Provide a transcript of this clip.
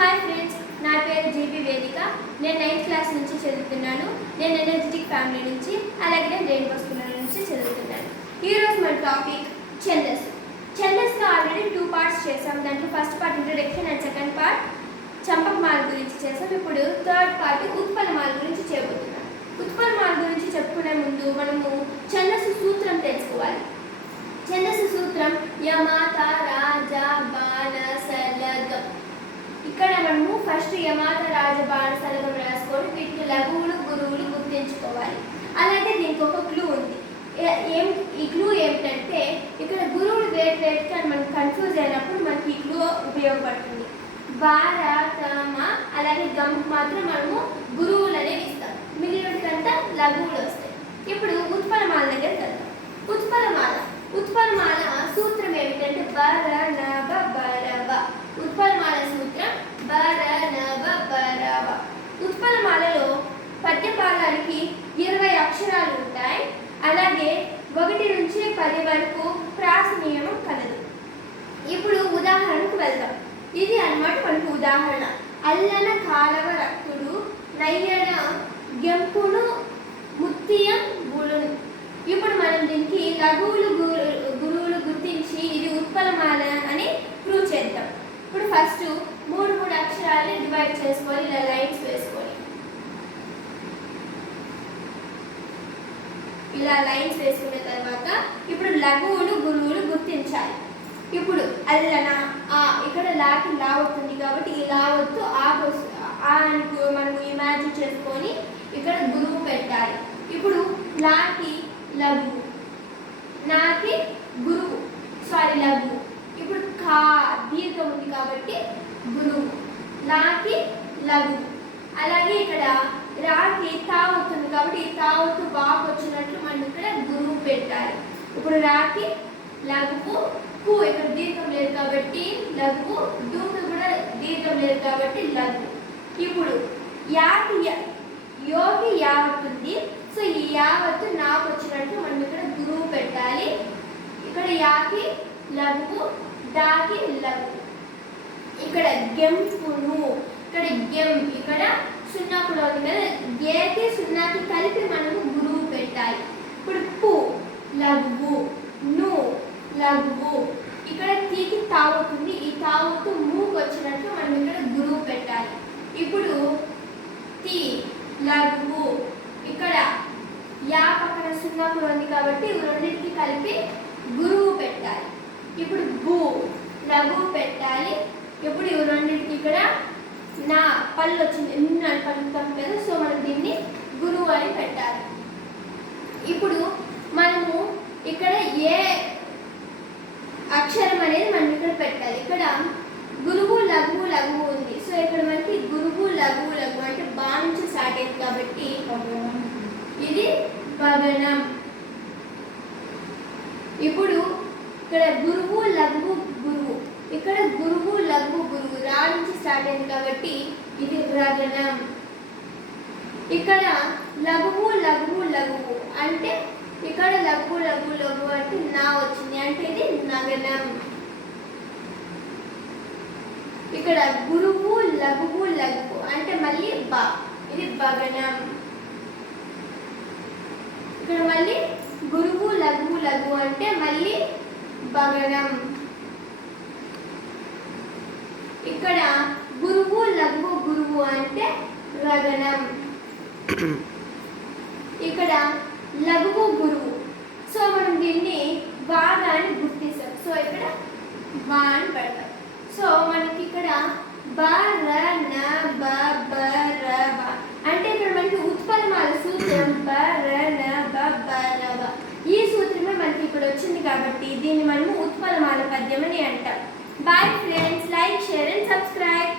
Hi friends నా పేరు GB వేదిక. నేను నైన్త్ క్లాస్ నుంచి చదువుతున్నాను. నేను ఎనర్జెటిక్ ఫ్యామిలీ నుంచి అలాగే నేను రెయిన్బో స్కూల్ నుంచి చదువుతున్నాను. ఈరోజు మన టాపిక్ ఛందస్ ఛందస్లో ఆల్రెడీ టూ పార్ట్స్ చేసాం దాంట్లో first part introduction and second part Champakamala గురించి చేసాం ఇప్పుడు థర్డ్ పార్ట్ ఉత్పలమాల గురించి చేయబోతున్నాం. ఉత్పలమాల గురించి చెప్పుకునే ముందు మనము ఛందస్సు సూత్రం తెలుసుకోవాలి. ఛందస్సు సూత్రం యమాత రాజ బాణ బా ఇక్కడ మనము ఫస్ట్ యమాత రాజ బాణ సలగం రాసుకొని వీటిని లఘువులు గురువులు గుర్తించుకోవాలి. అలాగే దీనికి ఒక క్లూ ఉంది. ఏ- ఏం ఈ క్లూ ఏమిటంటే ఇక్కడ గురువులు వేరు వేట్కి మనం కన్ఫ్యూజ్ అయినప్పుడు మనకి ఈ క్లూ ఉపయోగపడుతుంది. భారతమ అలాగే గమ్ మాత్రం మనము గురువులు అనేవి ఇస్తాం. మిగిలినంతా లఘువులు వస్తాయి. ఇప్పుడు ఉత్పలమాల దగ్గర వెళ్తాం ఉత్పలమాల. ఉత్పలమాల సూత్రం ఏమిటంటే బర నబ బరబ ఉత్పలమాల సూత్రం ఉత్పలమాలలో పద్యపాదానికి ఇరవై అక్షరాలు ఉంటాయి. అలాగే ఒకటి నుంచి పది వరకు ప్రాస నియమం కలదు. ఇప్పుడు ఉదాహరణకు వెళ్దాం. ఇది అన్నమాట మనకు ఉదాహరణ. అల్లన కాలవ రక్తుడు నయ్యన గెంపును ముత్తియం గుళును ఇప్పుడు మనం దీనికి లఘువులు గురు- గురువులు గుర్తించి ఇది ఉత్పలమాల అని ప్రూవ్ చేద్దాం. ఇప్పుడు ఫస్ట్ మూడు మూడు అక్షరాలని డివైడ్ చేసుకొని ఇలా లైన్స్ ఇలా లైన్స్ వేసుకున్న తర్వాత ఇప్పుడు లఘువులు గురువులు గుర్తించాలి. ఇప్పుడు అల్లన ఆ ఇక్కడ లాకి లా వస్తుంది కాబట్టి ఈ లా వద్దు ఆ ఆ అని మనం ఇమాజిన్ చేసుకొని ఇక్కడ గురువు పెట్టాలి. ఇప్పుడు లాకి లఘు నాకి గురువు. సారీ లఘు ఇప్పుడు కా దీర్ఘం ఉంది కాబట్టి గురువు. లాకి లఘు అలాగే ఇక్కడ రాకి తావొత్తుంది కాబట్టి ఈ తావొత్తు బాగా వచ్చినట్లు మనం ఇక్కడ గురువు పెట్టాలి ఇప్పుడు రాకి లఘువు కు ఇక్కడ దీర్ఘం లేదు కాబట్టి లఘువు డూకి కూడా దీర్ఘం లేదు కాబట్టి లఘు ఇప్పుడు యాకి య- యోగి యావత్తుంది సో ఈ యావత్తు నాకు వచ్చినట్లు మనం ఇక్కడ గురువు పెట్టాలి. ఇక్కడ యాకి లఘువు దాకి లఘు ఇక్కడ గెంపును ఇక్కడ గెం ఇక్కడ సున్నా కూడా ఉంది కదా గేకి సున్నాకి కలిపి మనము గురువు పెట్టాలి. ఇప్పుడు పు లఘువు ను లఘువు. ఇక్కడ తీకి తావుతుంది. ఈ తావుతూ మూకు వచ్చినట్లు మనం ఇక్కడ గురువు పెట్టాలి. ఇప్పుడు తి లఘువు. ఇక్కడ యా పక్కన సున్నా ఉంది కాబట్టి రెండింటికి కలిపి గురువు పెట్టాలి. ఇప్పుడు భూ లఘువు పెట్టాలి. ఇప్పుడు ఇవి రెండింటికి ఇక్కడ నా పళ్ళు వచ్చింది. ఎన్ని పళ్ళు పలుకుతాం కదా సో మనం దీన్ని గురువు అని పెట్టారు. ఇప్పుడు మనము ఇక్కడ ఏ అక్షరం అనేది మనం ఇక్కడ పెట్టాలి. ఇక్కడ గురువు లఘువు లఘువు ఉంది. సో ఇక్కడ మనకి గురువు లఘువు లఘువు అంటే బా నుంచి స్టార్ట్ అయింది కాబట్టి ఇది భగనం ఇప్పుడు ఇక్కడ గురువు లఘువు గురువు. ఇక్కడ గురువు లఘువు గురువు రా నుంచి స్టార్ట్ అయింది కాబట్టి ఇది రగనం ఇక్కడ లఘువు లఘువు లఘువు అంటే ఇక్కడ లఘువు లఘువు లఘువు అంటే నా వచ్చింది. అంటే ఇది నగనం. ఇక్కడ గురువు లఘువు లఘువు అంటే మళ్ళీ బ. ఇది భగనం. ఇక్కడ మళ్ళీ గురువు లఘువు లఘువు అంటే మళ్ళీ భగనం. ఇక్కడ గురువు లఘువు గురువు అంటే రగనం. ఇక్కడ లఘువు గురువు. సో మనం దీన్ని బాగా అని గుర్తిస్తాం. సో ఇక్కడ బా అని పెడతాం. సో మనకి ఇక్కడ బ ర న బ బ ర బ. అంటే ఇక్కడ మనకి ఉత్పన్నమాల సూత్రం బ ర న బ బ ర బ. ఈ సూత్రమే మనకి ఇక్కడ వచ్చింది కాబట్టి దీన్ని మనము ఉత్పన్నమాల పద్యం అని అంటాం. Bye friends like share and subscribe